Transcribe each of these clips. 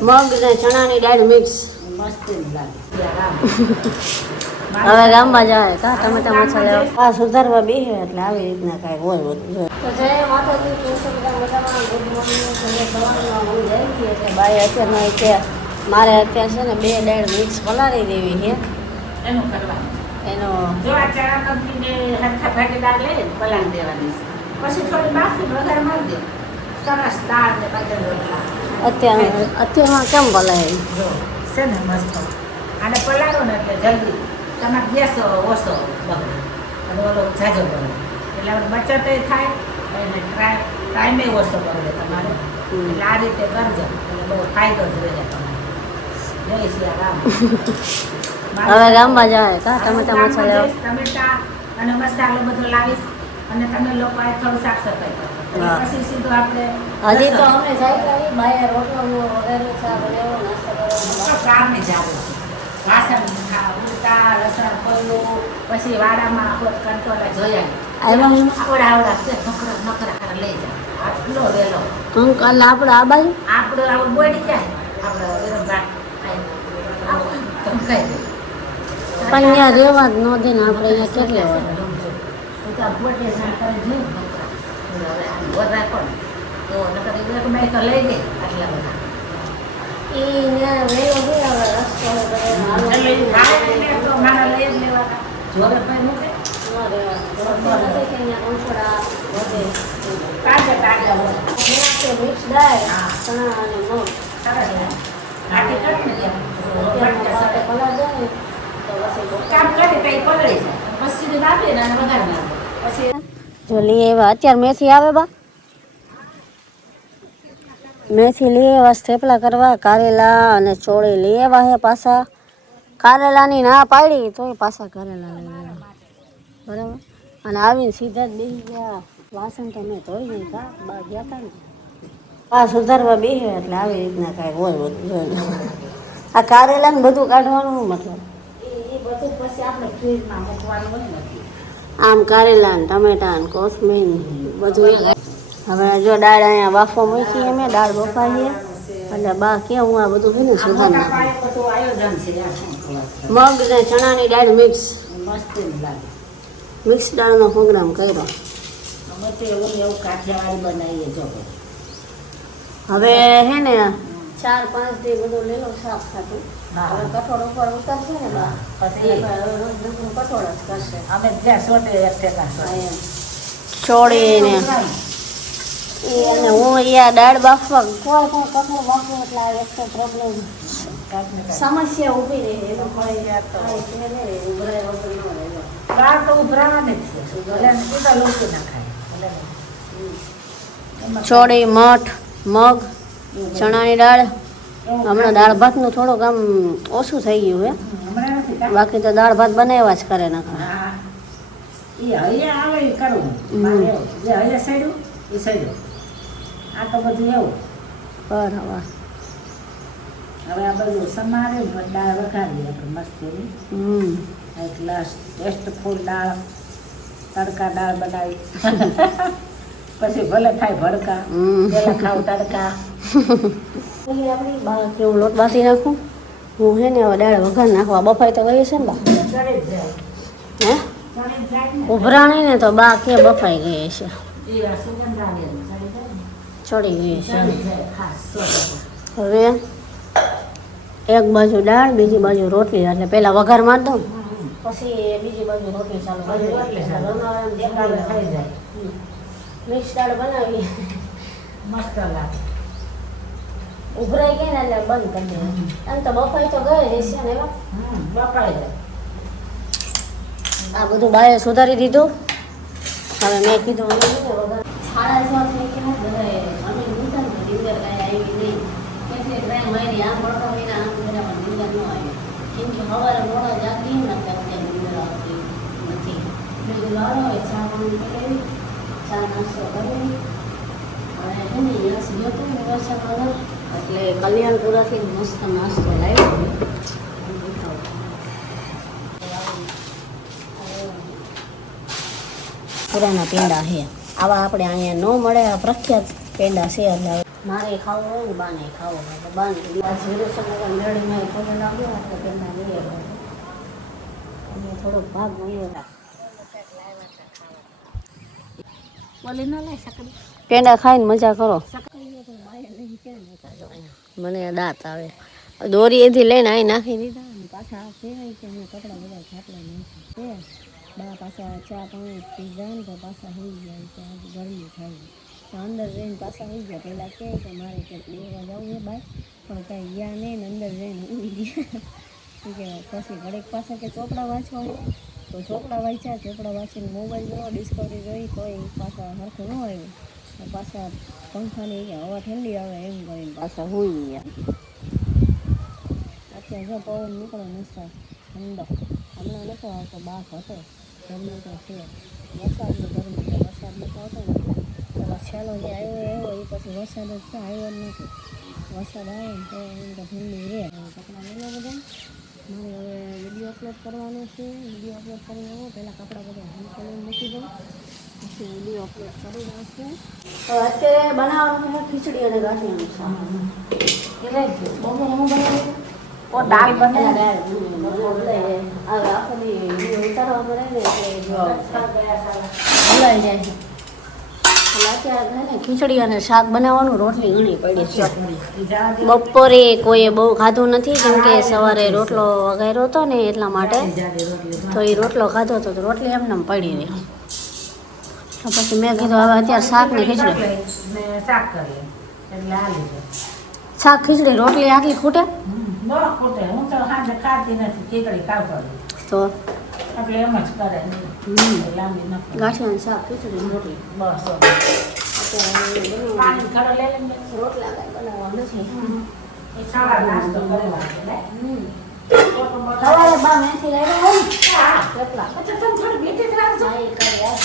મગ ને ચણાની દાળ મિક્સ મસ્ત લાગે. હવે ગામમાં જાય કા ટમેટા મરચાં લેવા આ સુધારવા બેસે એટલે આવી રીતના કાંઈ હોય બધું. તો જય માતાજી, કેમ છો બધા મજામાં? Good morning. સવારમાં હું જઈ ગઈ એટલે બાઈ અત્યારમાં કે મારે અત્યારે છે ને 2 દાળ મિક્સ પલાળી દેવી છે. એનું કરવાનું. એનો જો આ ચણા કંપનીને હરખા ભાગીદાર લઈને પલાળી દેવાની છે. પછી થોડી બાફી વઘાર મારી દે. સરસ દાળ ને બાજરી રોટલા. અત્યારમાં કેમ પલાળી? જો છે ને મસ્ત. આને પલાળો ને એટલે જલ્દી તમારે ગેસ ઓછો બગડે અને ઓલો ઝાઝો બગડે એટલે આપણે બચત થાય અને ટાઈમે ઓછો બગડે તમારે. એટલે આ રીતે કરજો એટલે બહુ ફાયદો જ રહે તમારે. જય શ્રી રામ. હવે ગામમાં જાય કા ટમેટા મરચાં લેવા ટમેટા અને મસાલો બધો લાવીશ અને તમે લોકો આ થોડું સાફ સફાઈ કરો. પછી સીધું આપણે હજી તો અમે જાય બાય રોટલો વગેરે ચા બનાવો નાસ્તો કરવાનો કામે જાવું છે. વાસણ ઉડતા લસણ ખોલું પછી વાડામાં કંટોલા જોયા આવડા છે નકરા લઈ જાય આટલો વેલો અંકલ આપણે આ બાજુ આપણું બોડી જાય આપણે પણ ત્યાં રહેવા જ ન દે ને આપણે અહીંયા કેટલી વાર લઈ દે આટલા બધા જો લઈ આવ્યા અત્યારે મેથી આવે બા મેથી લઈ આવ્યા થેપલા કરવા કારેલા અને ચોળી લઈ આવ્યા હે પાછા કારેલાની ના પાડી તોય પાછા કારેલા લઈ આવ્યા બરાબર અને આવીને સીધા જ બેસી ગયા વાસણ તો મેં ધોઈ નહીં કા બા ગયા હતા ને આ સુધારવા બેસે એટલે આવી રીતના કાંઈ હોય બધું આ કારેલા ને બધું કાઢવાનું મતલબ એ બધું પછી આપણે ફ્રીજમાં મૂકવાનું હોય ને આમ કારેલા ને ટમેટા ને કોથમીર બધું હવે જો દાળ અહીંયા બાફવા મૂકી અમે દાળ બફાઈએ એટલે બા કે હું આ બધું છે ને સુધાર મગ ને ચણાની દાળ મિક્સ મસ્ત લાગે. મિક્સ દાળનો પ્રોગ્રામ કર્યો. અમે તો એવું કાઠિયાવાડી બનાવીએ જો હવે હે ને 4-5 દી બધું લીલો શાક ખાતું હવે કઠોળ ઉપર ઉતરશે ને બા પછી કઠોળ જ કરશે અમે જ્યાં સોટે એક ઠેકા ચોળીને અને હું અહીંયા દાળ બાફવા કોઈ પણ કઠોળ બાફવું એટલે આ એક તો પ્રોબ્લેમ સમસ્યા ઊભી રહે એનો દાળ તો ઉભરાવાની જ છે બધા લોકો ના ખાય ચોળી મઠ મગ ચણાની દાળ હમણાં દાળ ભાતનું થોડુંક આમ ઓછું થઈ ગયું હે બાકી તો દાળ ભાત બનાવ્યા જ કરે નાખા આવે કરવું જે હૈયા સાઈડું એ સાઈડું આ તો બધું એવું બરાબર હવે આ બધું સમારે દાળ વઘારીએ આપણે મસ્તીની એક ગ્લાસ ટેસ્ટફુલ દાળ તડકા દાળ બનાવી પછી ભલે થાય ભડકા પેલા ખાવ તડકા કેવું લોટ બાંધી નાખું હું હે ને હવે દાળ વઘાર નાખવા બફાઈ તો ગઈ છે ને બા હે ઉભરાણી ને તો બા કે બફાઈ ગઈ છે ચડી ગઈ છે હવે એક બાજુ દાળ બીજી બાજુ રોટલી એટલે પેલા વઘાર માર દઉં પછી બીજી બાજુ રોટલી ચાલુ ખાઈ જાય મિક્સ દાળ બનાવી મસ્ત લાગે ઉભરાઈ ગઈ ને એટલે બંધ કરી દે એમ તો બફાઈ તો ગઈ રહેશે ને એમાં બફાઈ જાય આ બધું બાએ સુધારી દીધું હવે મેં કીધું સાડા 6 થઈ ગયા બધાએ અમે નીકળ ને ડિંગર કાંઈ આવી નહીં કેટલી ટ્રેન મારી આમ મોટો મહિના આમ બધા પણ ડિંગર ન આવી કેમ કે સવારે મોડા જાગી ને અત્યારે ડિંગર આવતી નથી બીજું લાવો ચા પાણી પીવી ચા નાસ્તો કરી હવે છે ને યસ ગયો હતો વર્ષા વગર એટલે કલ્યાણપુરાથી મસ્ત નાસ્તો લાવ્યો પુરાના પીંડા છે આવા આપણે અહીંયા ન મળે પ્રખ્યાત પેંડા છે એટલે મારે ખાવું હોય ને બાને ખાવું હોય તો બાને ઝીરો સમય મેળીમાં થોડું લાગ્યો એટલે પેંડા લઈ આવ્યો અને થોડોક ભાગ મળ્યો બોલી ન લઈ શકે પેંડા ખાઈને મજા કરો મને દાંત આવે દોરી એથી લઈને અહીં નાખી દીધા અને પાછા ફેરાય કે મેં કપડાં બધા છાપલા નાખી બા પાછા ચા પાણી પીધા ને તો પાછા હોઈ જાય તો આજે ગરમી થાય તો અંદર જઈને પાછા હોઈ ગયા પહેલાં કહે કે મારે કંઈક લેવા જવું છે બાય પણ કાંઈ ગયા નહીં ને અંદર જઈને ઉડી ગયા કે પછી ઘડીક પાસે કે ચોપડા વાંચવાનું તો ચોપડા વાંચ્યા ચોપડા વાંચીને મોબાઈલ જોવો ડિસ્કવરી જોઈ તોય પાછા સરખું ન આવ્યું તો પાછા પંખાની કે હવા ઠંડી આવે એમ કરીને પાછા હોઈ ગયા અત્યારે જો પવન નીકળે મસ્ત ઠંડો હમણાં નહોતો આવતો બાફ હતો ગરમી તો છે વરસાદની ગરમી તો વરસાદ નહોતો આવતો ને તો છેલ્લો જે આવ્યો એ પછી વરસાદ જ તો આવ્યો જ નથી વરસાદ આવે ને તો એમ તો ઠંડી રહે કપડાં લેવા બધા મારે હવે વિડીયો અપલોડ કરવાનો છે વિડીયો અપલોડ કરી આવો પહેલાં કપડાં બધા હેન્ડ કરીને મૂકી દઉં પછી વિડીયો અપલોડ કરી નાખશું તો અત્યારે બનાવવાનું છે ખીચડી અને ગાંઠિયાનું શાક એટલે બપોરે હું બનાવ્યું ઓ દાળ બને આખો દી ઉતારવા પડે ને હલાઈ જાય છે એટલે અત્યારે ને ખીચડી અને શાક બનાવવાનું રોટલી ઘણી પડી છે બપોરે કોઈએ બહુ ખાધું નથી કેમ કે સવારે રોટલો વઘાર્યો હતો ને એટલા માટે તો એ રોટલો ખાધો હતો તો રોટલી એમને પડી રહી તો પછી મેં કીધું હવે અત્યારે શાક ને ખીચડી શાક કરીએ એટલે આ લીધે શાક ખીચડી રોટલી આટલી ખૂટે ન ખૂટે હું તો સાંજે ખાતી નથી ખીચડી ખાવ કરું તો એટલે એમ જ કરે લાંબી ન ગાંઠિયાનું શાક ખીચડી રોટલી બસ અત્યારે પાણી ખરો લઈ લઈને રોટલા કાંઈ બનાવવા નથી એ સવાર નાસ્તો કરવા સવારે બા મેથી લાવ્યા હોય ને હા કેટલા પછી તમે થોડી બેઠી જ રાખજો હા એ કરે યાર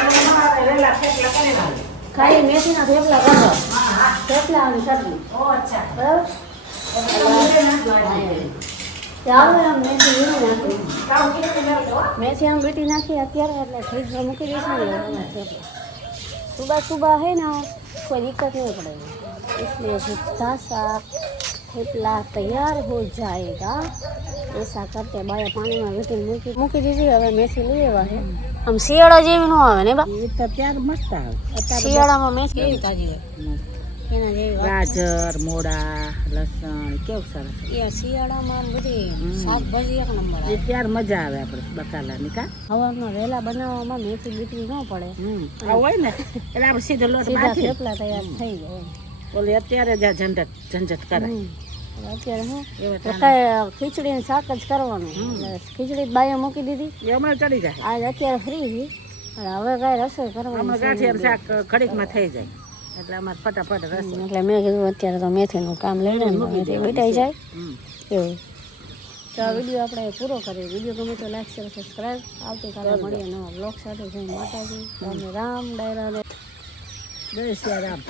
એટલે અમારે વહેલા થેપલા કરી નાખે ખાલી મેથીના થેપલા કરજો હા હા થેપલા અને ચટણી ઓ અચ્છા બરાબર ચાલો એમ મેથી વીણી નાખી કામ કેવી રીતે મેથી આમ વીટી નાખી અત્યારે એટલે ફ્રીજમાં મૂકી દઈશું ને થેપલા सुबह सुबह है ना कोई दिक्कत नहीं पड़ेगी इसलिए जितना साग थेपला तैयार हो जाएगा ऐसा करते बाया पानी में वीटी मूकी दीजिए હવે મેથી લઈ આવ્યા છે આમ શિયાળા જેવી ન આવે ને બા એ તો ત્યારે મસ્ત આવે શિયાળામાં મેથી કેવી તાજી હોય એના જેવી ગાજર મોડા લસણ કેવું સરસ એ શિયાળામાં બધી શાકભાજી એક નંબર એ ત્યારે મજા આવે આપણે બકાલાની કા હવામાં વહેલા બનાવવામાં મેથી બીટવી ન પડે આ હોય ને એટલે આપણે સીધો લોટ સીધા બાંધી થેપલા તૈયાર થઈ જાય ઓલી અત્યારે જ આ ઝંઝટ કરે અત્યારે હું કાંઈ ખીચડી ને શાક જ કરવાનું ખીચડી બાએ મૂકી દીધી એ હમણાં ચડી જાય આજ અત્યારે ફ્રી હતી અને હવે કાંઈ રસોઈ કરવાની હમણાં ગાંઠિયાનું શાક ઘડીકમાં થઈ જાય એટલે અમારે ફટાફટ રસ એટલે મેં કીધું અત્યારે તો મેથીનું કામ લઈને મેથી બીટાઈ જાય એવું તો આ વિડીયો આપણે પૂરો કરીએ વિડીયો ગમે તો લાઈક શેર સબસ્ક્રાઈબ આવતીકાલે મળીએ નવા બ્લોગ સાથે જય માતાજી રામ રામ ડાયરા જય શ્રી રામ